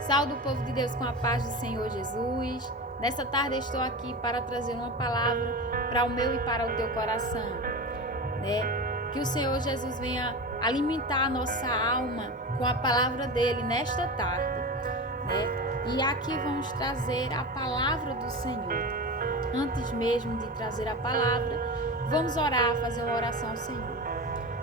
Saúde o povo de Deus com a paz do Senhor Jesus. Nessa tarde estou aqui para trazer uma palavra para o meu e para o teu coração, né? Que o Senhor Jesus venha alimentar a nossa alma com a palavra dele nesta tarde, né? E aqui vamos trazer a palavra do Senhor. Antes mesmo de trazer a palavra, vamos orar, fazer uma oração ao Senhor.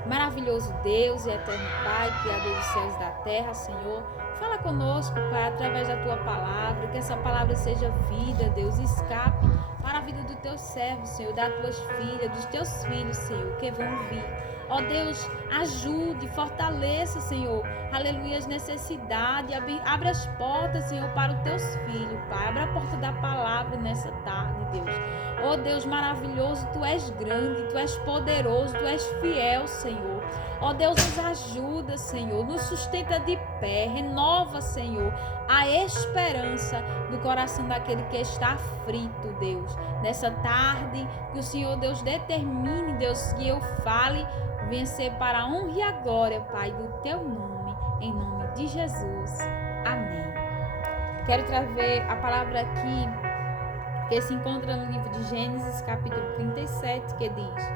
Maravilhoso Deus e eterno Pai, Criador dos céus e da terra, Senhor, fala conosco, Pai, através da Tua palavra, que essa palavra seja vida, Deus, escape para a vida do Teu servo, Senhor, das Tuas filhas, dos Teus filhos, Senhor, que vão vir. Ó Deus, ajude, fortaleça, Senhor, aleluia, as necessidades, abre as portas, Senhor, para os Teus filhos, Pai, abre a porta da palavra nessa tarde, Deus. Ó Deus maravilhoso, Tu és grande, Tu és poderoso, Tu és fiel, Senhor. Ó Deus, nos ajuda, Senhor, nos sustenta de pé, renova, Senhor, a esperança do coração daquele que está aflito, Deus. Nessa tarde, que o Senhor, Deus, determine, Deus, que eu fale, vencer para a honra e a glória, Pai, do Teu nome, em nome de Jesus. Amém. Quero trazer a palavra aqui, que se encontra no livro de Gênesis, capítulo 37, que diz: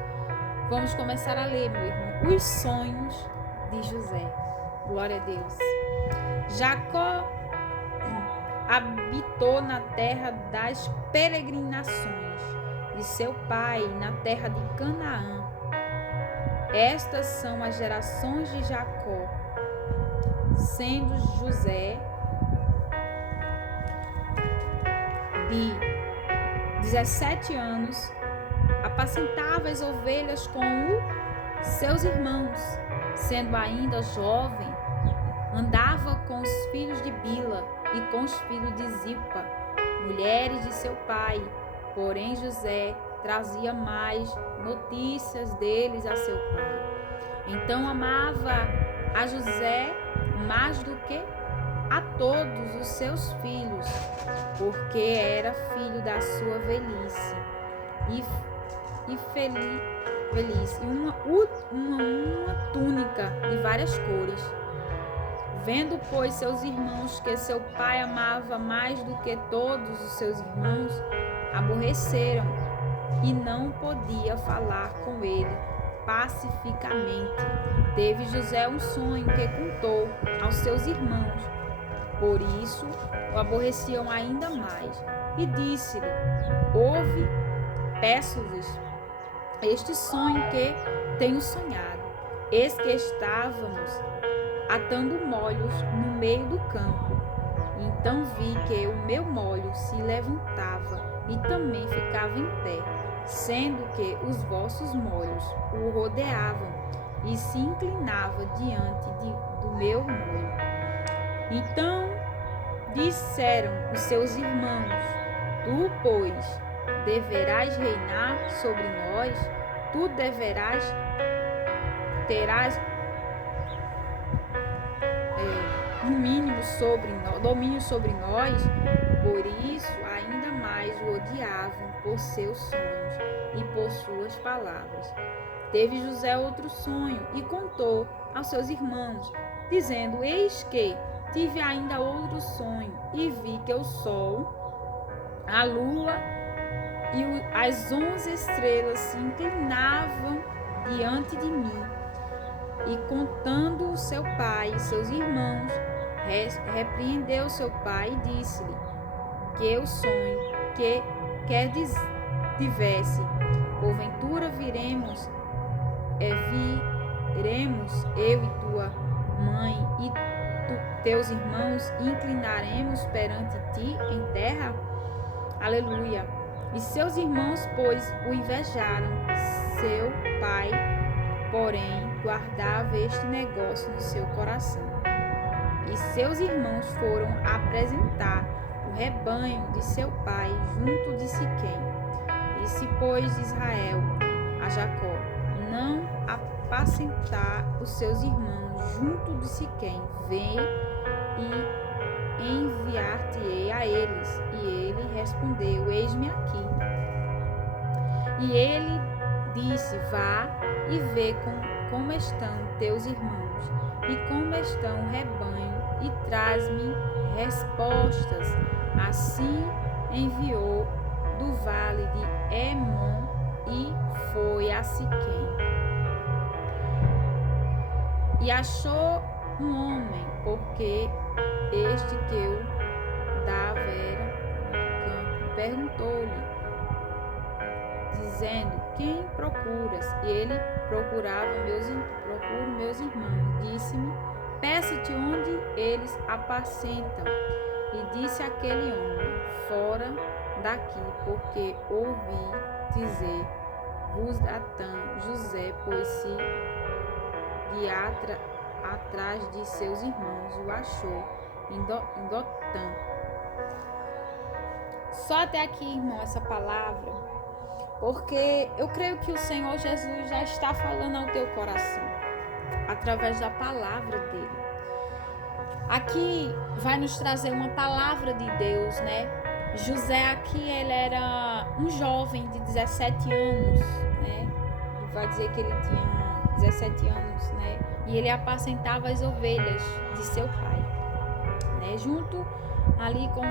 vamos começar a ler, meu irmão, os sonhos de José. Glória a Deus. Jacó habitou na terra das peregrinações de seu pai, na terra de Canaã. Estas são as gerações de Jacó, sendo José de 17 anos, apacentava as ovelhas com seus irmãos. Sendo ainda jovem, andava com os filhos de Bila e com os filhos de Zilpa, mulheres de seu pai. Porém José trazia mais notícias deles a seu pai. Então amava a José mais do que a todos os seus filhos, porque era filho da sua velhice e velhice, uma túnica de várias cores. Vendo, pois, seus irmãos que seu pai amava mais do que todos os seus irmãos, aborreceram e não podia falar com ele pacificamente. Teve José um sonho que contou aos seus irmãos. Por isso o aborreciam ainda mais. E disse-lhe: ouve, peço-vos, este sonho que tenho sonhado. Eis que estávamos atando molhos no meio do campo. Então vi que o meu molho se levantava e também ficava em pé, sendo que os vossos molhos o rodeavam e se inclinava diante do meu molho. Então disseram os seus irmãos: tu, pois, deverás reinar sobre nós, tu terás domínio sobre nós. Por isso ainda mais o odiavam por seus sonhos e por suas palavras. Teve José outro sonho e contou aos seus irmãos, dizendo: eis que tive ainda outro sonho, e vi que o sol, a lua e as 11 estrelas se inclinavam diante de mim. E contando seu pai e seus irmãos, repreendeu seu pai e disse-lhe que o sonho que quer tivesse, porventura viremos eu e tua mãe e teus irmãos, e inclinaremos perante ti em terra? Aleluia. E seus irmãos, pois, o invejaram. Seu pai, porém, guardava este negócio no seu coração. E seus irmãos foram apresentar o rebanho de seu pai junto de Siquém. Disse, pois, Israel a Jacó: não apacentar os seus irmãos junto de Siquém. Vem e enviar-te-ei a eles. E ele respondeu: eis-me aqui. E ele disse: vá e vê como estão teus irmãos e como estão o rebanho, e traz-me respostas. Assim enviou do vale de Hermon e foi a Siquém. E achou um homem, porque este que eu dava era no campo. Perguntou-lhe, dizendo, quem procuras? E ele procuro meus irmãos. Disse-me, peço-te onde eles apacentam. E disse aquele homem, fora daqui, porque ouvi dizer, vos Datã, José, pois se guiar atrás de seus irmãos, o achou em Dotã. Só até aqui, irmão, essa palavra, porque eu creio que o Senhor Jesus já está falando ao teu coração, através da palavra dele. Aqui vai nos trazer uma palavra de Deus, né? José aqui, ele era um jovem de 17 anos, né? Vai dizer que ele tinha 17 anos, né? E ele apacentava as ovelhas de seu pai, né? Junto ali com...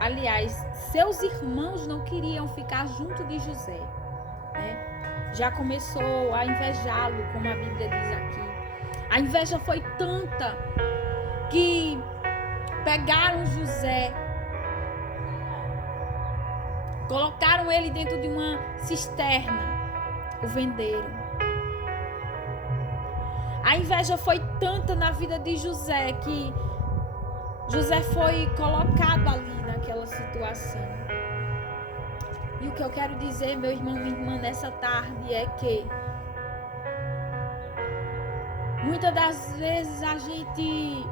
Aliás, seus irmãos não queriam ficar junto de José, né? Já começou a invejá-lo, como a Bíblia diz aqui. A inveja foi tanta que pegaram José, colocaram ele dentro de uma cisterna, o venderam. A inveja foi tanta na vida de José que José foi colocado ali naquela situação. E o que eu quero dizer, meu irmão, minha irmã, nessa tarde é que muitas das vezes a gente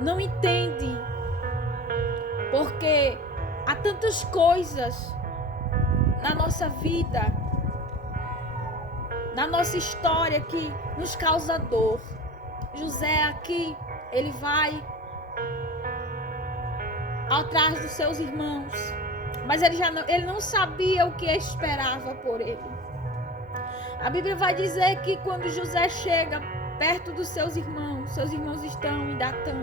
não entende, porque há tantas coisas na nossa vida, na nossa história, que nos causa dor. José aqui, ele vai atrás dos seus irmãos, mas ele não sabia o que esperava por ele. A Bíblia vai dizer que quando José chega perto dos seus irmãos estão em Datã.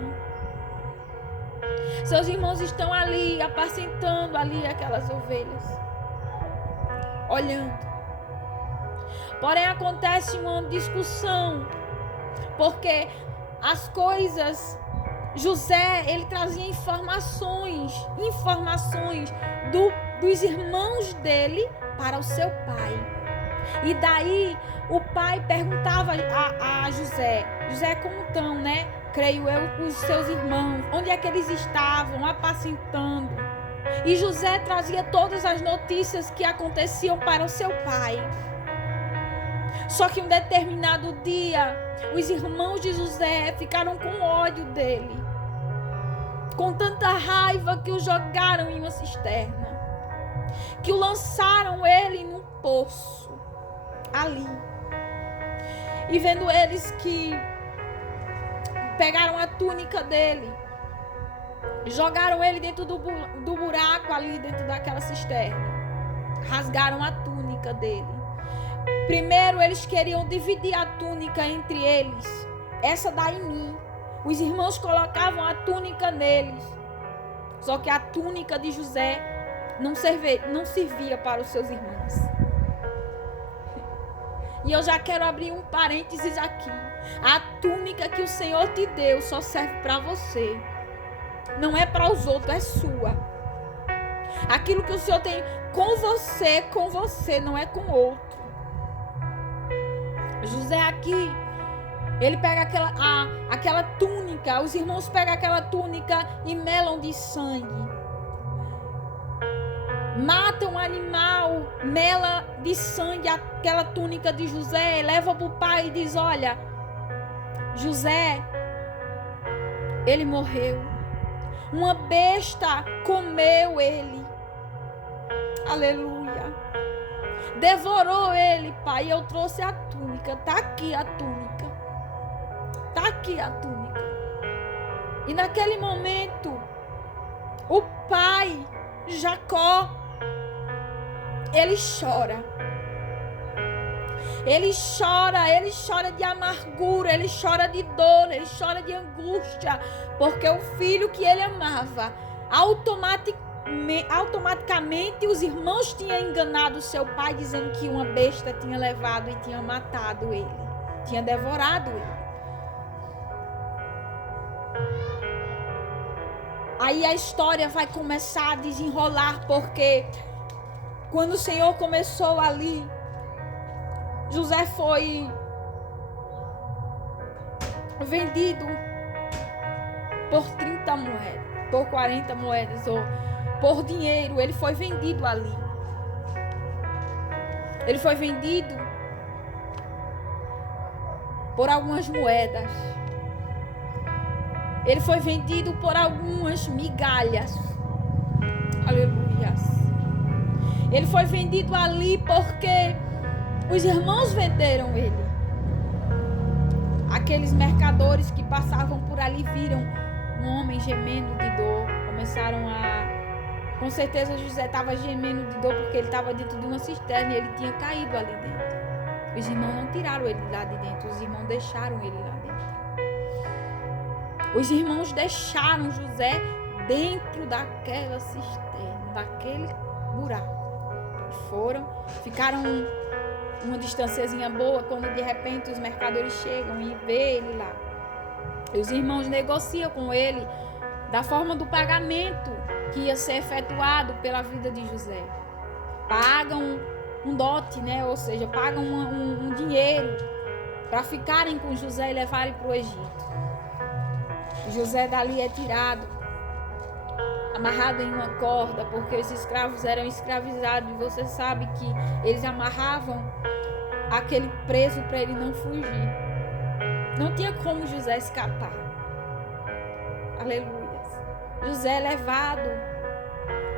Seus irmãos estão ali, apacentando ali aquelas ovelhas, olhando. Porém, acontece uma discussão, porque as coisas... José, ele trazia informações dos irmãos dele para o seu pai. E daí o pai perguntava a José, como estão, né? Creio eu, os seus irmãos, onde é que eles estavam apacentando? E José trazia todas as notícias que aconteciam para o seu pai. Só que um determinado dia, os irmãos de José ficaram com ódio dele, com tanta raiva que o jogaram em uma cisterna, que o lançaram ele num poço ali. E vendo eles que pegaram a túnica dele, jogaram ele dentro do buraco ali dentro daquela cisterna, rasgaram a túnica dele. Primeiro eles queriam dividir a túnica entre eles, essa daí em mim. Os irmãos colocavam a túnica neles, só que a túnica de José não servia para os seus irmãos. E eu já quero abrir um parênteses aqui. A túnica que o Senhor te deu só serve para você. Não é para os outros, é sua. Aquilo que o Senhor tem com você, não é com o outro. José aqui, ele pega aquela túnica, os irmãos pegam aquela túnica e melam de sangue. Mata um animal, mela de sangue aquela túnica de José, leva para o pai e diz, olha, José, ele morreu. Uma besta comeu ele. Aleluia. Devorou ele, pai. Eu trouxe a túnica. Tá aqui a túnica. Tá aqui a túnica. E naquele momento, o pai, Jacó, ele chora. Ele chora de amargura, ele chora de dor, ele chora de angústia, porque o filho que ele amava, automaticamente os irmãos tinham enganado seu pai, dizendo que uma besta tinha levado e tinha matado ele, tinha devorado ele. Aí a história vai começar a desenrolar, porque quando o Senhor começou ali, José foi vendido por 30 moedas, por 40 moedas, ou por dinheiro. Ele foi vendido ali. Ele foi vendido por algumas moedas. Ele foi vendido por algumas migalhas. Aleluia. Ele foi vendido ali porque os irmãos venderam ele. Aqueles mercadores que passavam por ali viram um homem gemendo de dor. Começaram a... Com certeza José estava gemendo de dor porque ele estava dentro de uma cisterna e ele tinha caído ali dentro. Os irmãos não tiraram ele lá de dentro. Os irmãos deixaram ele lá dentro. Os irmãos deixaram José dentro daquela cisterna, daquele buraco. Ficaram uma distanciazinha boa, quando de repente os mercadores chegam e vê ele lá. E os irmãos negociam com ele da forma do pagamento que ia ser efetuado pela vida de José. Pagam um dote, né? Ou seja, pagam um dinheiro para ficarem com José e levarem para o Egito. José dali é tirado, amarrado em uma corda, porque os escravos eram escravizados. E você sabe que eles amarravam aquele preso para ele não fugir. Não tinha como José escapar. Aleluia. José é levado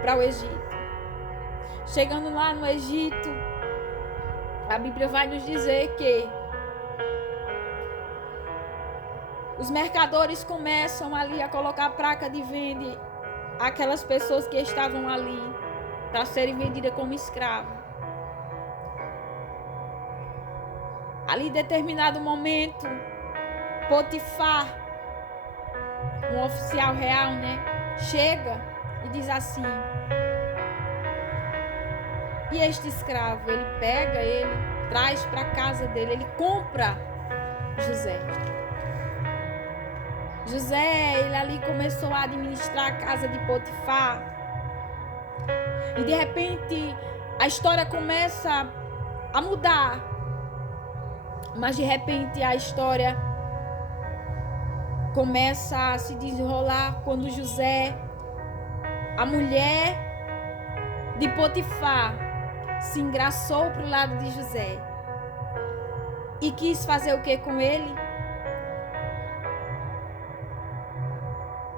para o Egito. Chegando lá no Egito, a Bíblia vai nos dizer que os mercadores começam ali a colocar placa de venda aquelas pessoas que estavam ali para serem vendidas como escravos. Ali, em determinado momento, Potifar, um oficial real, né, chega e diz assim: e este escravo, ele pega ele, traz para casa dele, ele compra José. José, ele ali começou a administrar a casa de Potifar. E de repente a história começa a mudar. Mas de repente a história começa a se desenrolar quando José, a mulher de Potifar, se engraçou para o lado de José e quis fazer o que com ele?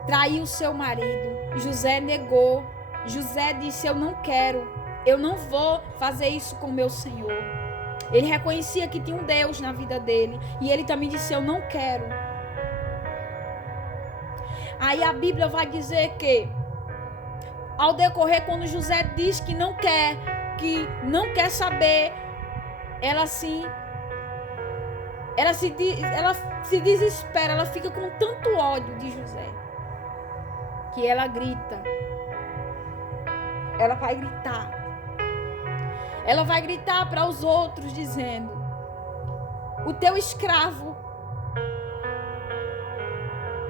Traiu seu marido. José negou. José disse: eu não quero, eu não vou fazer isso com meu senhor. Ele reconhecia que tinha um Deus na vida dele, e ele também disse: eu não quero. Aí a Bíblia vai dizer que, ao decorrer, quando José diz que não quer saber, ela se desespera, ela fica com tanto ódio de José, que ela grita. Ela vai gritar. Ela vai gritar para os outros dizendo: o teu escravo,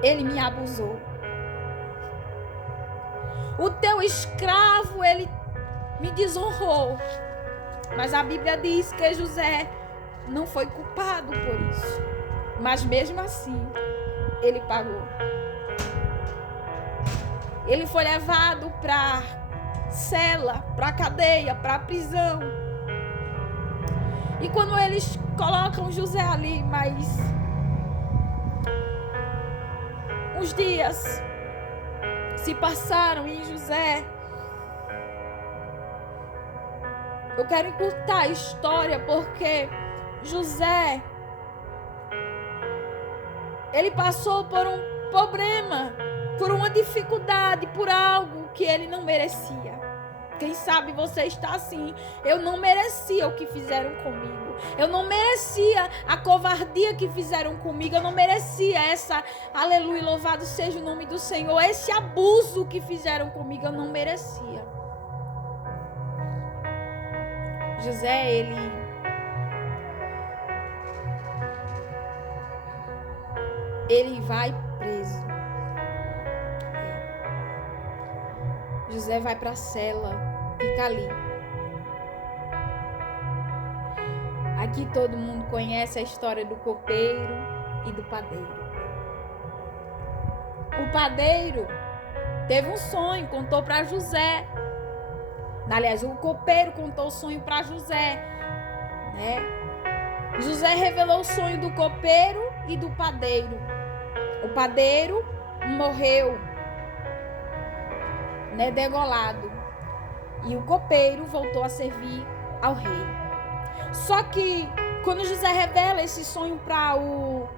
ele me abusou. O teu escravo, ele me desonrou. Mas a Bíblia diz que José não foi culpado por isso. Mas mesmo assim, ele pagou. Ele foi levado para cela, para cadeia, para prisão. E quando eles colocam José ali, mas os dias se passaram e José... Eu quero encurtar a história porque José, ele passou por um problema, por uma dificuldade, por algo que ele não merecia. Quem sabe você está assim. Eu não merecia o que fizeram comigo. Eu não merecia a covardia que fizeram comigo. Eu não merecia essa, aleluia, louvado seja o nome do Senhor, esse abuso que fizeram comigo. Eu não merecia. José, ele vai preso. José vai para a cela, fica ali. Aqui todo mundo conhece a história do copeiro e do padeiro. O padeiro teve um sonho, contou para José. Aliás, o copeiro contou o sonho para José, né? José revelou o sonho do copeiro e do padeiro. O padeiro morreu, né, degolado. E o copeiro voltou a servir ao rei. Só que quando José revela esse sonho para o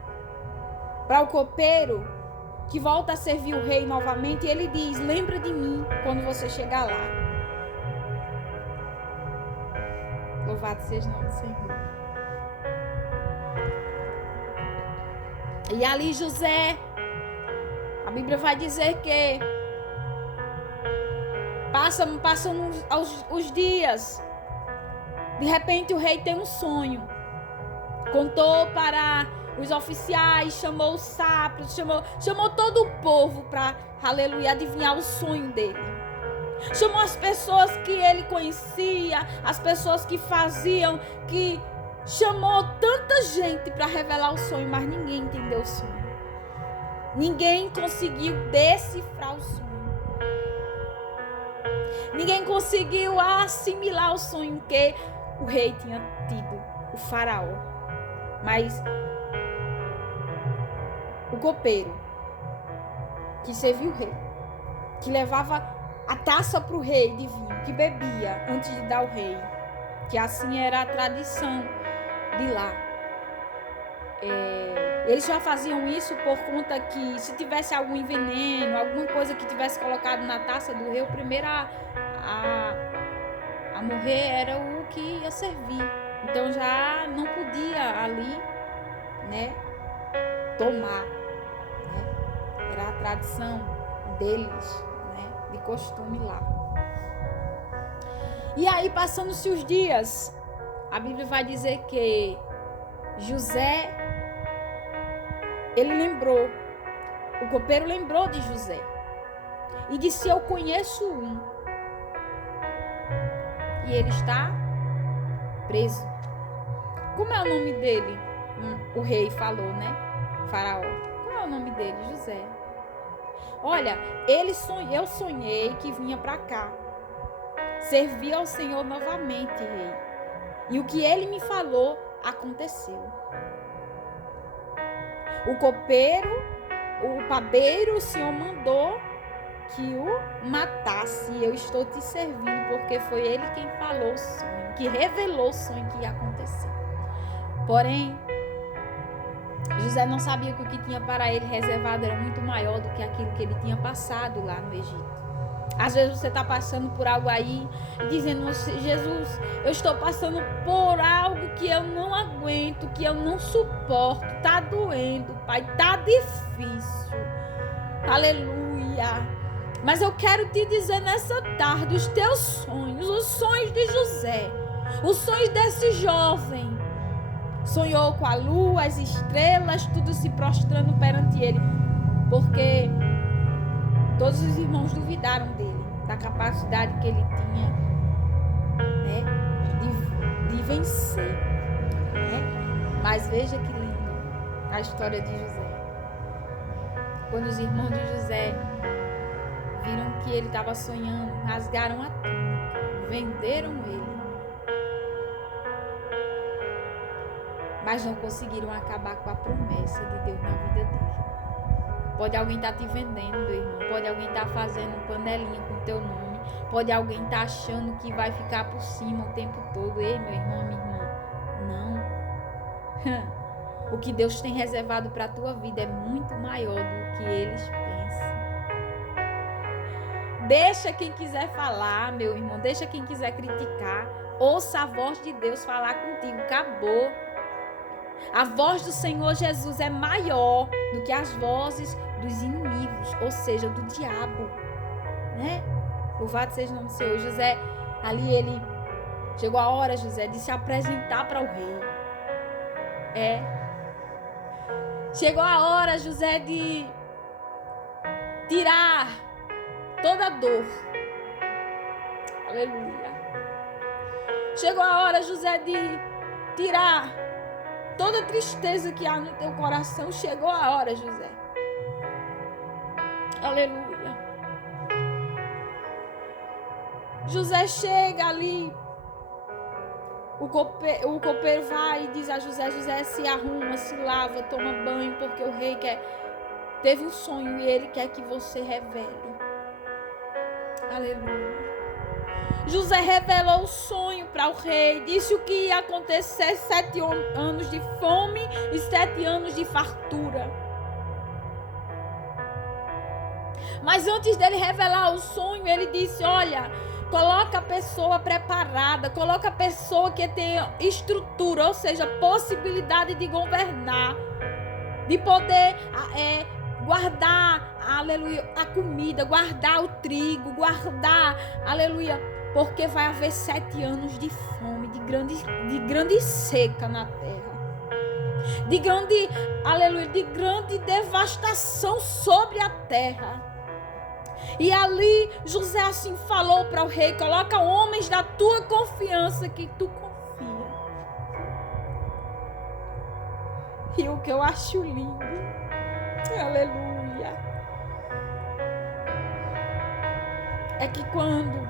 copeiro, que volta a servir o rei novamente, ele diz: lembra de mim quando você chegar lá. Louvado seja o nome do Senhor. E ali José, a Bíblia vai dizer que passam os dias. De repente o rei tem um sonho. Contou para os oficiais, chamou os sábios, chamou todo o povo para, aleluia, adivinhar o sonho dele. Chamou as pessoas que ele conhecia, as pessoas que faziam, que chamou tanta gente para revelar o sonho, mas ninguém entendeu o sonho. Ninguém conseguiu decifrar o sonho. Ninguém conseguiu assimilar o sonho que o rei tinha tido, o faraó. Mas o copeiro, que serviu o rei, que levava a taça para o rei de vinho, que bebia antes de dar ao rei, que assim era a tradição de lá. Eles já faziam isso por conta que se tivesse algum veneno, alguma coisa que tivesse colocado na taça do rei, o primeiro a morrer era o que ia servir. Então já não podia ali, né, tomar, né? Era a tradição deles, né, de costume lá. E aí, passando-se os dias, a Bíblia vai dizer que José, ele lembrou, o copeiro lembrou de José e disse: eu conheço um. E ele está preso. Como é o nome dele? O rei falou, né? Faraó. Qual é o nome dele? José. Olha, eu sonhei que vinha para cá, servir ao Senhor novamente, rei. E o que ele me falou aconteceu. O copeiro, o padeiro, o Senhor mandou que o matasse. E eu estou te servindo porque foi ele quem falou o sonho, que revelou o sonho que ia acontecer. Porém, José não sabia que o que tinha para ele reservado era muito maior do que aquilo que ele tinha passado lá no Egito. Às vezes você está passando por algo aí, dizendo: Jesus, eu estou passando por algo que eu não aguento, que eu não suporto, está doendo, Pai, está difícil. Aleluia. Mas eu quero te dizer nessa tarde, os teus sonhos, os sonhos de José, os sonhos desse jovem, sonhou com a lua, as estrelas, tudo se prostrando perante ele, porque todos os irmãos duvidaram dele, da capacidade que ele tinha, né, de vencer, né? Mas veja que lindo a história de José. Quando os irmãos de José viram que ele estava sonhando, rasgaram a túnica, venderam ele, mas não conseguiram acabar com a promessa de Deus na vida dele. Pode alguém estar te vendendo, meu irmão. Pode alguém estar fazendo panelinha com o teu nome. Pode alguém estar achando que vai ficar por cima o tempo todo. Ei, meu irmão, minha irmã, não. O que Deus tem reservado para a tua vida é muito maior do que eles pensam. Deixa quem quiser falar, meu irmão. Deixa quem quiser criticar. Ouça a voz de Deus falar contigo. Acabou. A voz do Senhor Jesus é maior do que as vozes dos inimigos, ou seja, do diabo, né? Louvado seja o nome do Senhor. José, ali ele chegou a hora, José, de se apresentar para o rei. Chegou a hora, José, de tirar toda a dor. Aleluia. Chegou a hora, José, de tirar toda a tristeza que há no teu coração. Chegou a hora, José. Aleluia. José chega ali. O copeiro vai e diz a José: José, se arruma, se lava, toma banho, porque o rei teve um sonho e ele quer que você revele. Aleluia. José revelou o sonho para o rei, disse o que ia acontecer: 7 anos de fome e 7 anos de fartura. Mas antes dele revelar o sonho, ele disse: olha, coloca a pessoa preparada, coloca a pessoa que tem estrutura, ou seja, possibilidade de governar, de poder guardar, aleluia, a comida, guardar o trigo, guardar, aleluia, porque vai haver 7 anos de fome, de grande seca na terra, de grande, aleluia, de grande devastação sobre a terra. E ali José assim falou para o rei: coloca homens da tua confiança, que tu confia. E o que eu acho lindo, aleluia, é que quando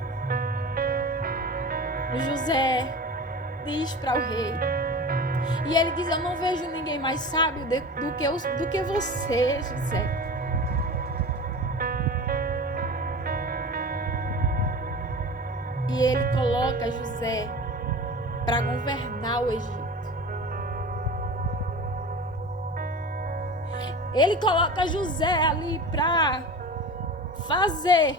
José diz para o rei, e ele diz: eu não vejo ninguém mais sábio do que você, José. E ele coloca José para governar o Egito. Ele coloca José ali para fazer,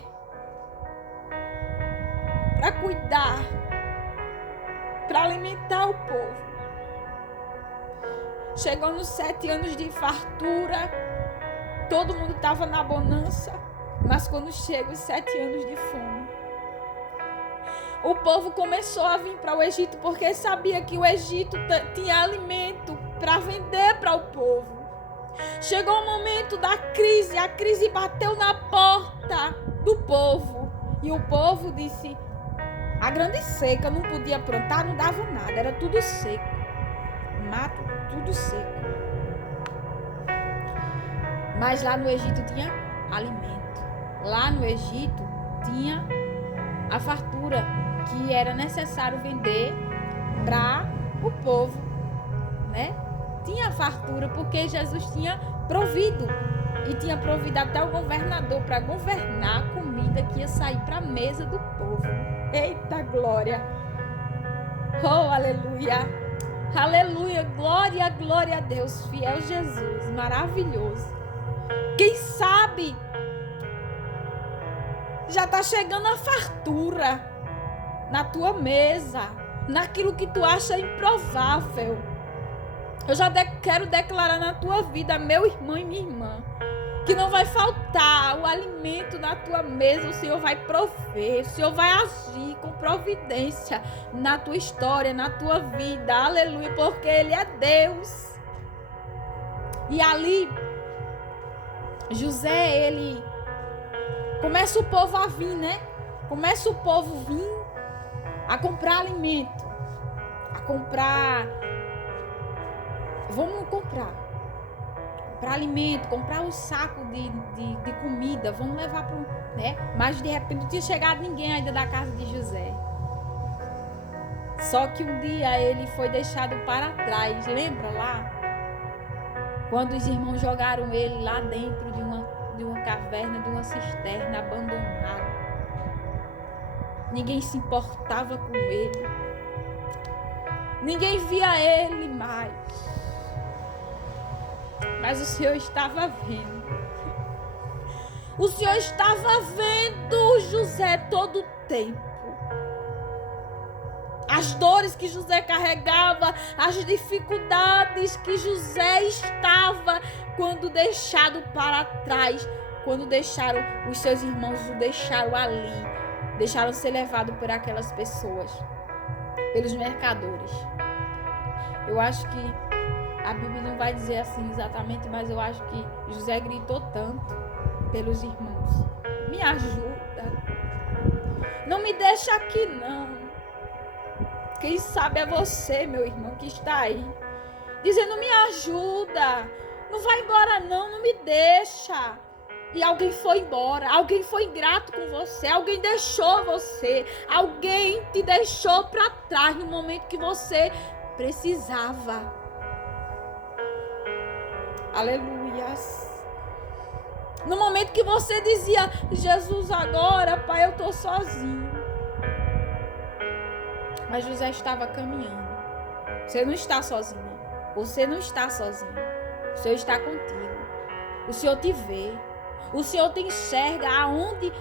para cuidar, para alimentar o povo. Chegou nos 7 anos de fartura, todo mundo estava na bonança, mas quando chega os 7 anos de fome, o povo começou a vir para o Egito, porque sabia que o Egito tinha alimento para vender para o povo. Chegou o momento da crise, a crise bateu na porta do povo. E o povo disse: a grande seca, não podia plantar, não dava nada, era tudo seco. Mato, tudo seco. Mas lá no Egito tinha alimento. Lá no Egito tinha a fartura que era necessário vender para o povo, né? Tinha fartura porque Jesus tinha provido, e tinha provido até o governador para governar a comida que ia sair para a mesa do povo. Eita glória! Oh, aleluia! Aleluia! Glória, glória a Deus! Fiel Jesus, maravilhoso! Quem sabe já está chegando a fartura na tua mesa, naquilo que tu acha improvável. Eu já quero declarar na tua vida, meu irmão e minha irmã, que não vai faltar o alimento na tua mesa. O Senhor vai prover, o Senhor vai agir com providência na tua história, na tua vida, aleluia, porque Ele é Deus. E ali, José, ele começa o povo a vir, né? Começa o povo a vir a comprar alimento, a comprar, vamos comprar alimento, comprar um saco de comida, vamos levar para né? Mas de repente não tinha chegado ninguém ainda da casa de José. Só que um dia ele foi deixado para trás, lembra lá? Quando os irmãos jogaram ele lá dentro de uma caverna, de uma cisterna abandonada. Ninguém se importava com ele. Ninguém via ele mais. Mas o Senhor estava vendo. O Senhor estava vendo José todo o tempo. As dores que José carregava, as dificuldades que José estava quando deixado para trás, quando deixaram os seus irmãos, o deixaram ali, deixaram ser levado por aquelas pessoas, pelos mercadores. Eu acho que a Bíblia não vai dizer assim exatamente, mas eu acho que José gritou tanto pelos irmãos: me ajuda, não me deixa aqui não. Quem sabe é você, meu irmão, que está aí, dizendo: me ajuda, não vai embora não, não me deixa. E alguém foi embora, alguém foi ingrato com você, alguém deixou você, alguém te deixou para trás no momento que você precisava. Aleluias. No momento que você dizia: Jesus, agora, Pai, eu estou sozinho. Mas José estava caminhando. Você não está sozinho. Você não está sozinho. O Senhor está contigo. O Senhor te vê. O Senhor te enxerga aonde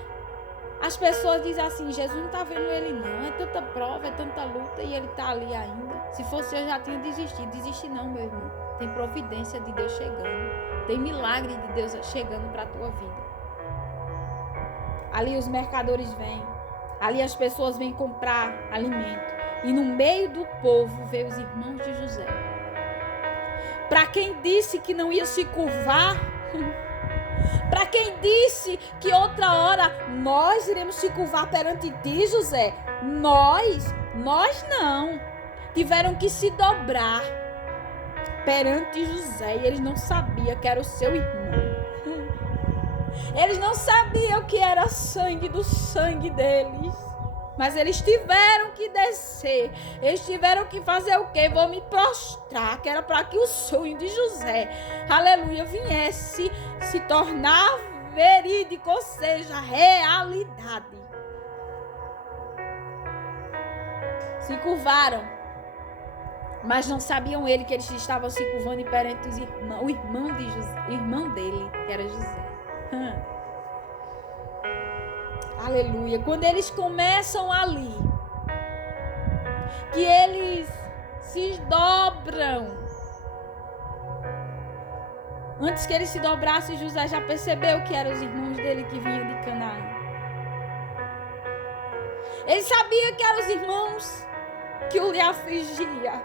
as pessoas dizem assim: Jesus não está vendo ele não. É tanta prova, é tanta luta e ele está ali ainda. Se fosse eu já tinha desistido. Desiste não, meu irmão. Tem providência de Deus chegando. Tem milagre de Deus chegando para a tua vida. Ali os mercadores vêm. Ali as pessoas vêm comprar alimento. E no meio do povo veio os irmãos de José. Para quem disse que não ia se curvar, para quem disse que outra hora nós iremos se curvar perante ti, José, nós não. Tiveram que se dobrar perante José e eles não sabiam que era o seu irmão. Eles não sabiam que era sangue do sangue deles. Mas eles tiveram que descer. Eles tiveram que fazer o quê? Vou me prostrar. Que era para que o sonho de José, aleluia, viesse se tornar verídico, ou seja, realidade. Se curvaram. Mas não sabiam ele que eles estavam se curvando perante os irmãos, o irmão dele, que era José. Aleluia. Quando eles começam ali, que eles se dobram. Antes que eles se dobrassem, José já percebeu que eram os irmãos dele que vinham de Canaã. Ele sabia que eram os irmãos que o lhe afligia.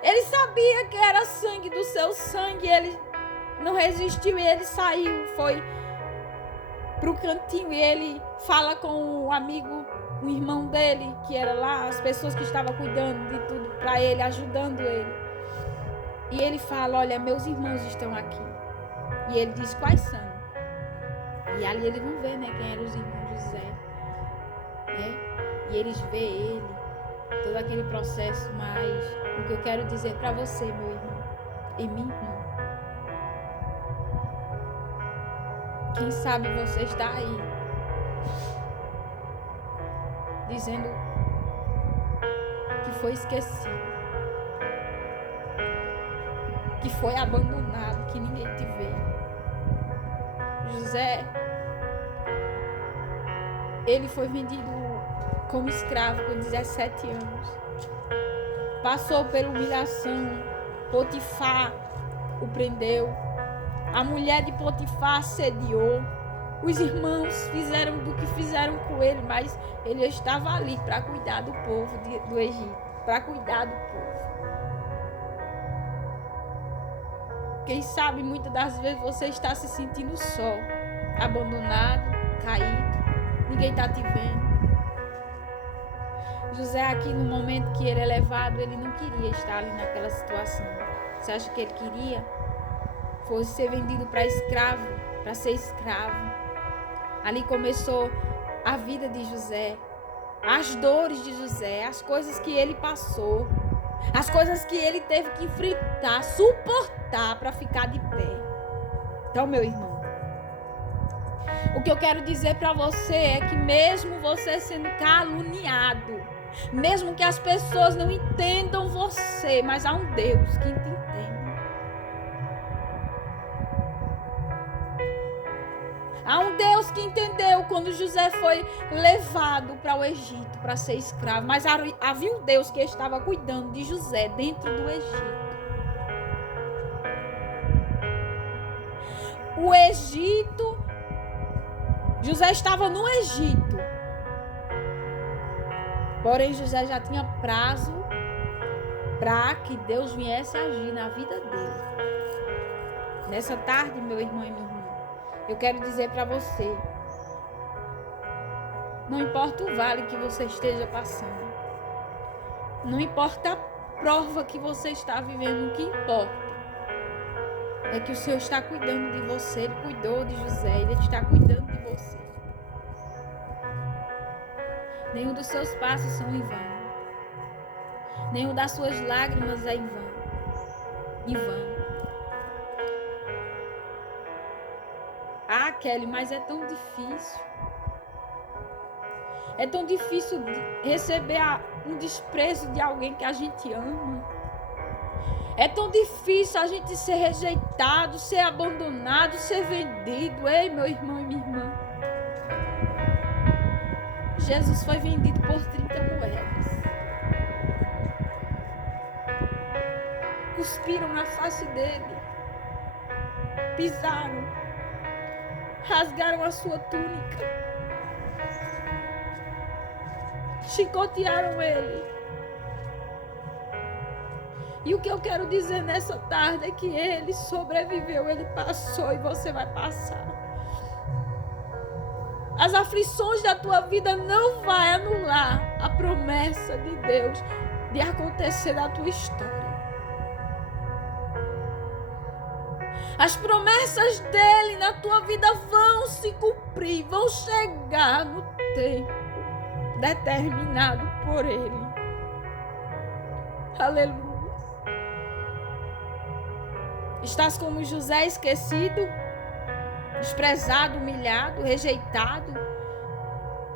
Ele sabia que era sangue do seu sangue. Ele não resistiu e ele saiu, foi pro cantinho e ele fala com o amigo, o irmão dele, que era lá, as pessoas que estavam cuidando de tudo para ele, ajudando ele. E ele fala: olha, meus irmãos estão aqui. E ele diz: quais são? E ali eles vão ver, né, quem eram os irmãos de José. E eles veem ele, todo aquele processo, mas o que eu quero dizer para você, meu irmão e minha irmã, quem sabe você está aí dizendo que foi esquecido, que foi abandonado, que ninguém te vê. José, ele foi vendido como escravo com 17 anos. Passou pela humilhação. Potifar o prendeu. A mulher de Potifar assediou. Os irmãos fizeram do que fizeram com ele, mas ele estava ali para cuidar do povo do Egito, para cuidar do povo. Quem sabe muitas das vezes você está se sentindo só, abandonado, caído, ninguém está te vendo. José aqui, no momento que ele é levado, ele não queria estar ali naquela situação. Você acha que ele queria? Fosse ser vendido para escravo, para ser escravo. Ali começou a vida de José, as dores de José, as coisas que ele passou, as coisas que ele teve que enfrentar, suportar para ficar de pé. Então, meu irmão, o que eu quero dizer para você é que mesmo você sendo caluniado, mesmo que as pessoas não entendam você, mas há um Deus que te entende. Há um Deus que entendeu quando José foi levado para o Egito para ser escravo. Mas havia um Deus que estava cuidando de José dentro do Egito. O Egito, José estava no Egito. Porém, José já tinha prazo para que Deus viesse agir na vida dele. Nessa tarde, meu irmão e minha irmã, eu quero dizer para você, não importa o vale que você esteja passando, não importa a prova que você está vivendo, o que importa é que o Senhor está cuidando de você. Ele cuidou de José, Ele está cuidando de você. Nenhum dos seus passos são em vão. Nenhum das suas lágrimas é em vão. Ah, Kelly, mas é tão difícil. É tão difícil receber um desprezo de alguém que a gente ama. É tão difícil a gente ser rejeitado, ser abandonado, ser vendido. Ei, meu irmão e minha irmã. Jesus foi vendido por 30 moedas. Cuspiram na face dele. Pisaram. Rasgaram a sua túnica. Chicotearam ele. E o que eu quero dizer nessa tarde é que ele sobreviveu, ele passou e você vai passar. As aflições da tua vida não vai anular a promessa de Deus de acontecer na tua história. As promessas dele na tua vida vão se cumprir, vão chegar no tempo determinado por ele. Aleluia. Estás como José, esquecido, desprezado, humilhado, rejeitado.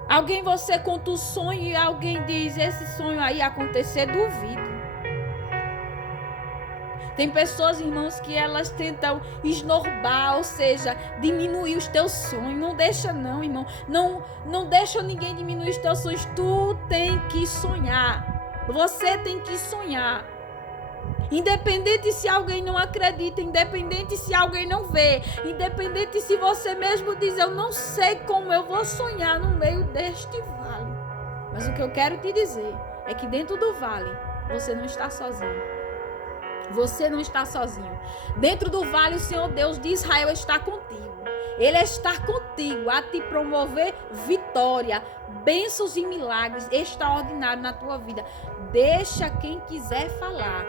Alguém você conta o sonho e alguém diz, esse sonho aí acontecer, duvido. Tem pessoas, irmãos, que elas tentam esnorbar, ou seja, diminuir os teus sonhos. Não deixa não, irmão. Não deixa ninguém diminuir os teus sonhos. Tu tem que sonhar. Você tem que sonhar. Independente se alguém não acredita, independente se alguém não vê, independente se você mesmo diz, eu não sei como eu vou sonhar no meio deste vale. Mas o que eu quero te dizer é que dentro do vale, você não está sozinho. Você não está sozinho. Dentro do vale, o Senhor Deus de Israel está contigo. Ele está contigo a te promover vitória, bênçãos e milagres extraordinários na tua vida. Deixa quem quiser falar.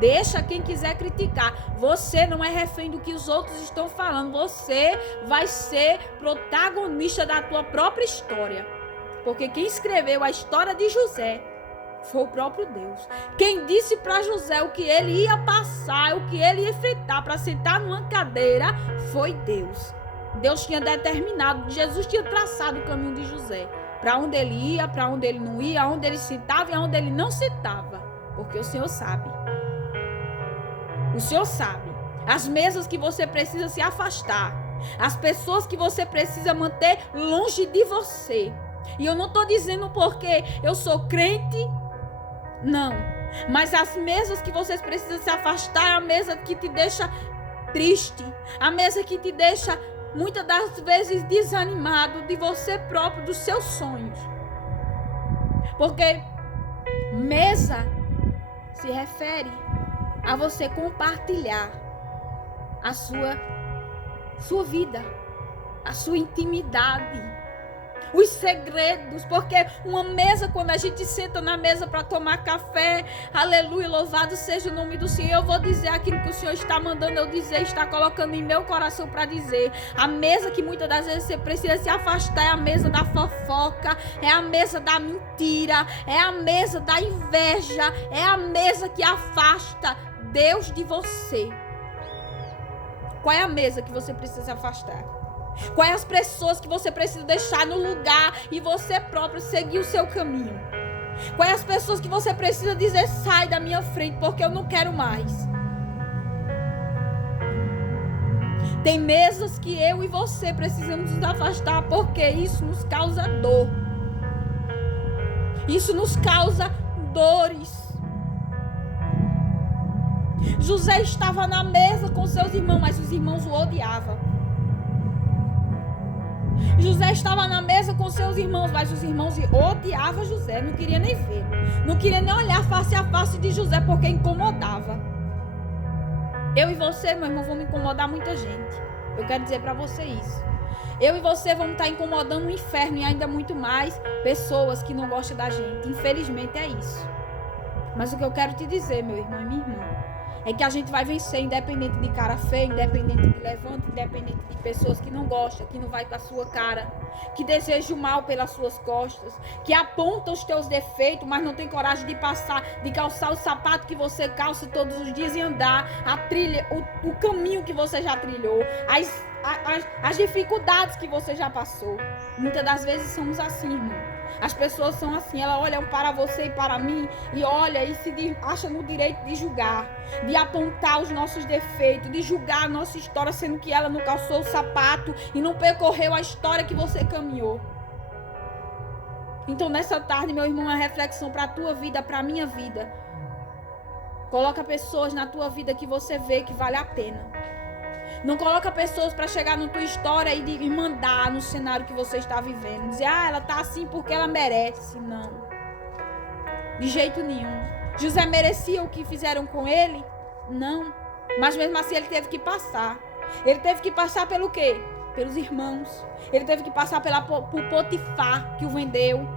Deixa quem quiser criticar. Você não é refém do que os outros estão falando. Você vai ser protagonista da tua própria história. Porque quem escreveu a história de José foi o próprio Deus. Quem disse para José o que ele ia passar, o que ele ia enfrentar para sentar numa cadeira, foi Deus. Deus tinha determinado, Jesus tinha traçado o caminho de José. Para onde ele ia, para onde ele não ia, aonde ele sentava e aonde ele não sentava. Porque o Senhor sabe. O Senhor sabe. As mesas que você precisa se afastar. As pessoas que você precisa manter longe de você. E eu não estou dizendo porque eu sou crente. Não. Mas as mesas que você precisa se afastar é a mesa que te deixa triste. A mesa que te deixa, muitas das vezes, desanimado de você próprio, dos seus sonhos. Porque mesa se refere a você compartilhar a sua vida, a sua intimidade, os segredos, porque uma mesa, quando a gente senta na mesa para tomar café, aleluia, louvado seja o nome do Senhor, eu vou dizer aquilo que o Senhor está mandando eu dizer, está colocando em meu coração para dizer. A mesa que muitas das vezes você precisa se afastar é a mesa da fofoca, é a mesa da mentira, é a mesa da inveja, é a mesa que afasta Deus de você. Qual é a mesa que você precisa se afastar? Quais as pessoas que você precisa deixar no lugar e você próprio seguir o seu caminho? Quais as pessoas que você precisa dizer, sai da minha frente porque eu não quero mais? Tem mesas que eu e você precisamos nos afastar, porque isso nos causa dor. Isso nos causa dores. José estava na mesa com seus irmãos, mas os irmãos o odiavam. José estava na mesa com seus irmãos, mas os irmãos odiavam José, não queria nem ver. Não queria nem olhar face a face de José, porque incomodava. Eu e você, meu irmão, vamos incomodar muita gente. Eu quero dizer para você isso. Eu e você vamos estar incomodando o inferno e ainda muito mais pessoas que não gostam da gente. Infelizmente é isso. Mas o que eu quero te dizer, meu irmão e minha irmã, é que a gente vai vencer independente de cara feia, independente de levante, independente de pessoas que não gostam, que não vai com a sua cara, que desejam o mal pelas suas costas, que apontam os teus defeitos, mas não tem coragem de passar, de calçar o sapato que você calça todos os dias e andar a trilha, o caminho que você já trilhou, as dificuldades que você já passou. Muitas das vezes somos assim, irmão. As pessoas são assim, elas olham para você e para mim e olham e se acham no direito de julgar, de apontar os nossos defeitos, de julgar a nossa história, sendo que ela não calçou o sapato e não percorreu a história que você caminhou. Então nessa tarde, meu irmão, uma reflexão para a tua vida, para a minha vida. Coloca pessoas na tua vida que você vê que vale a pena. Não coloca pessoas para chegar na tua história e mandar no cenário que você está vivendo. Dizer, ela tá assim porque ela merece. Não. De jeito nenhum. José merecia o que fizeram com ele? Não. Mas mesmo assim ele teve que passar. Ele teve que passar pelo quê? Pelos irmãos. Ele teve que passar por Potifar, que o vendeu.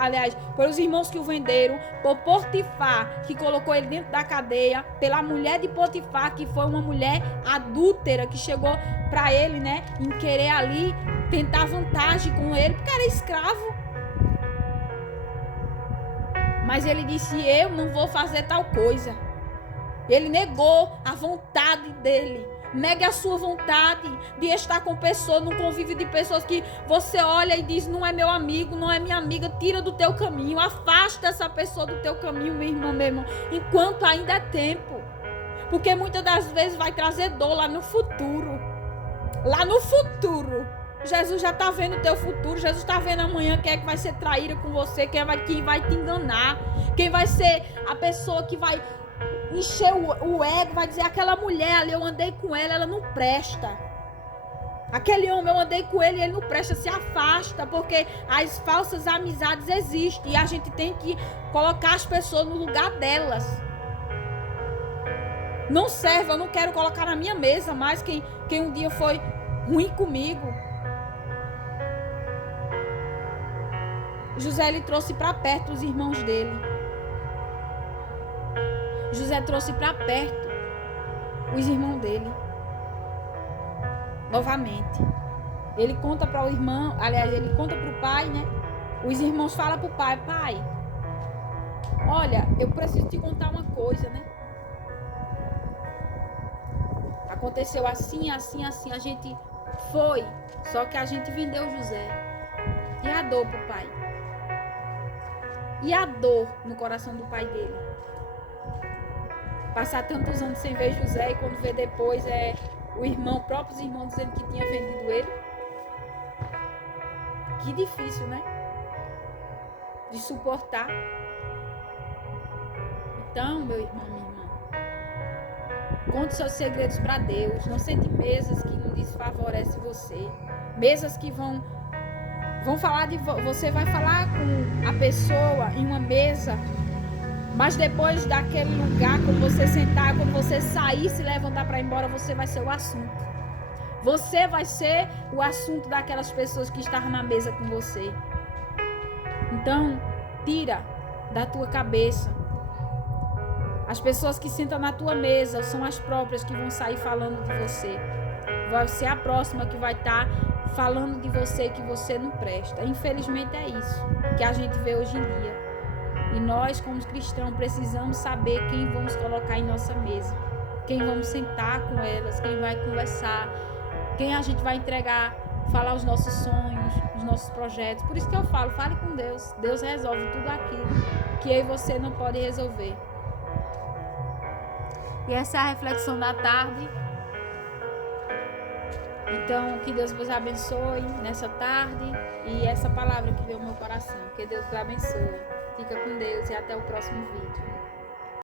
Aliás, pelos irmãos que o venderam, por Potifar, que colocou ele dentro da cadeia, pela mulher de Potifar, que foi uma mulher adúltera, que chegou para ele, né, em querer ali tentar vantagem com ele, porque era escravo. Mas ele disse, eu não vou fazer tal coisa. Ele negou a vontade dele. Negue a sua vontade de estar com pessoas, num convívio de pessoas que você olha e diz, não é meu amigo, não é minha amiga, tira do teu caminho, afasta essa pessoa do teu caminho, meu irmão, enquanto ainda é tempo. Porque muitas das vezes vai trazer dor lá no futuro. Lá no futuro. Jesus já está vendo o teu futuro, Jesus está vendo amanhã quem é que vai ser traíra com você, quem vai te enganar, quem vai ser a pessoa que vai encher o ego, vai dizer, aquela mulher ali, eu andei com ela, ela não presta. Aquele homem, eu andei com ele e ele não presta, se afasta, porque as falsas amizades existem e a gente tem que colocar as pessoas no lugar delas. Não serve, eu não quero colocar na minha mesa mais quem um dia foi ruim comigo. José, ele trouxe para perto os irmãos dele. José trouxe para perto os irmãos dele. Novamente. Ele conta para o irmão, aliás, ele conta para o pai, né? Os irmãos falam para o pai, pai, olha, eu preciso te contar uma coisa, né? Aconteceu assim, assim, assim. A gente foi, só que a gente vendeu José. E a dor pro pai. E a dor no coração do pai dele. Passar tantos anos sem ver José e quando vê depois próprios irmãos dizendo que tinha vendido ele. Que difícil, né? De suportar. Então, meu irmão, minha irmã, conte seus segredos para Deus. Não sente mesas que não desfavorecem você. Mesas que vão falar de você, vai falar com a pessoa em uma mesa. Mas depois daquele lugar, quando você sentar, quando você sair, se levantar para ir embora, você vai ser o assunto. Você vai ser o assunto daquelas pessoas que estavam na mesa com você. Então, tira da tua cabeça. As pessoas que sentam na tua mesa são as próprias que vão sair falando de você. Vai ser a próxima que vai estar falando de você que você não presta. Infelizmente é isso que a gente vê hoje em dia. E nós, como cristãos, precisamos saber quem vamos colocar em nossa mesa, quem vamos sentar com elas, quem vai conversar, quem a gente vai entregar, falar os nossos sonhos, os nossos projetos. Por isso que eu falo, fale com Deus. Deus resolve tudo aquilo que eu e você não pode resolver. E essa é a reflexão da tarde. Então, que Deus vos abençoe nessa tarde e essa palavra que veio ao meu coração. Que Deus vos abençoe. Fica com Deus e até o próximo vídeo.